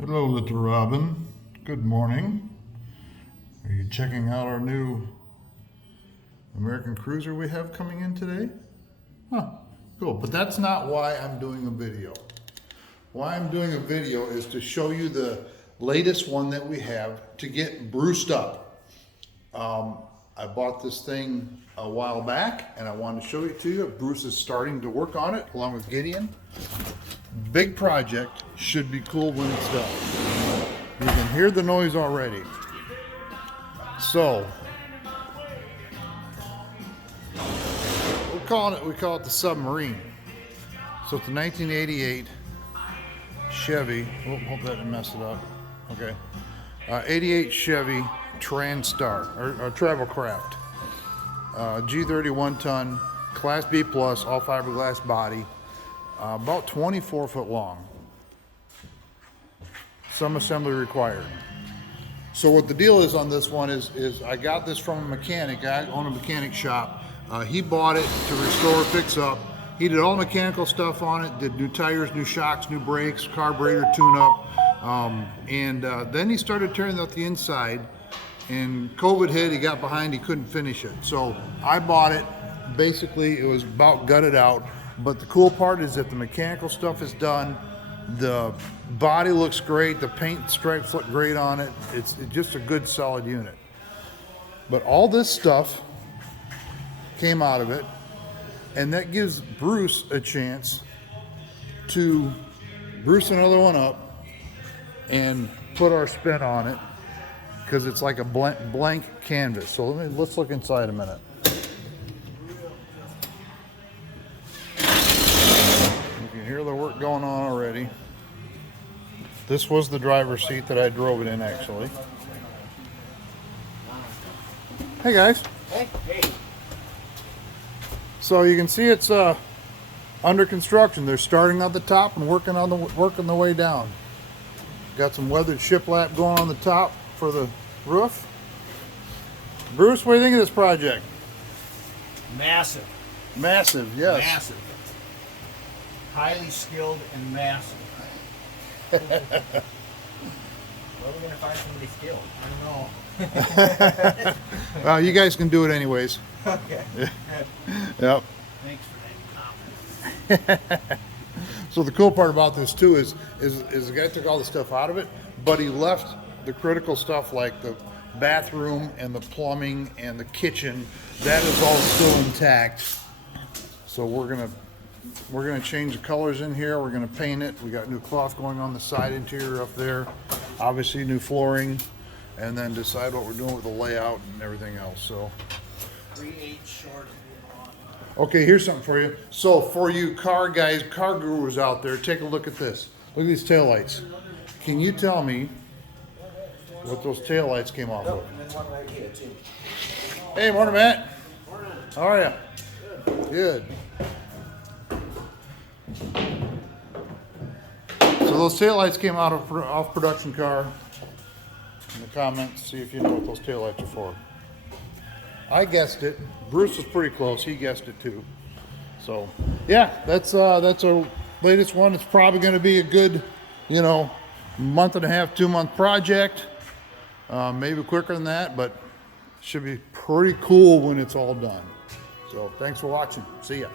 Hello, little Robin. Good morning. Are you checking out our new American Cruiser we have coming in today? Huh, cool. But that's not why I'm doing a video. Why I'm doing a video is to show you the latest one that we have to get Bruced up. I bought this thing a while back and I wanted to show it to you. Bruce is starting to work on it along with Gideon. Big project, should be cool when it's done. You can hear the noise already. So we call it the submarine. So it's a 1988 Chevy. Oh, hope that didn't mess it up. Okay, 88 Chevy Transtar or Travel Craft, G31 ton, Class B plus, all fiberglass body, about 24 foot long. Some assembly required. So what the deal is on this one is I got this from a mechanic. I own a mechanic shop. He bought it to restore, fix up. He did all mechanical stuff on it, did new tires, new shocks, new brakes, carburetor tune-up. Then he started tearing out the inside, and COVID hit, he got behind, he couldn't finish it. So I bought it. Basically, it was about gutted out. But the cool part is that the mechanical stuff is done. The body looks great. The paint stripes look great on it. It's just a good, solid unit. But all this stuff came out of it, and that gives Bruce a chance to Bruce another one up and put our spin on it, because it's like a blank canvas. So let's look inside a minute. You can hear the work going on already. This was the driver's seat that I drove it in, actually. Hey guys. Hey. So you can see it's under construction. They're starting at the top and working the way down. Got some weathered shiplap going on the top for the roof. Bruce, what do you think of this project? Massive. Massive, yes. Massive. Highly skilled and massive. Where are we going to find somebody skilled? I don't know. Well, you guys can do it anyways. Okay. Yep. Thanks for that comment. So the cool part about this too is the guy took all the stuff out of it, but he left the critical stuff like the bathroom and the plumbing and the kitchen. That is all still intact. So we're gonna change the colors in here. We're gonna paint it. We got new cloth going on the side interior up there. Obviously new flooring, and then decide what we're doing with the layout and everything else. So 3/8 short. okay, here's something for you. So for you car guys, car gurus out there, take a look at this. Look at these taillights. Can you tell me what those taillights came off of? Hey, morning, Matt. How are you? Good. So those taillights came out of off production car. In the comments, see if you know what those taillights are for. I guessed it. Bruce was pretty close. He guessed it too. So yeah, that's our latest one. It's probably going to be a good, month and a half, 2 month project. Maybe quicker than that, but should be pretty cool when it's all done. So thanks for watching. See ya.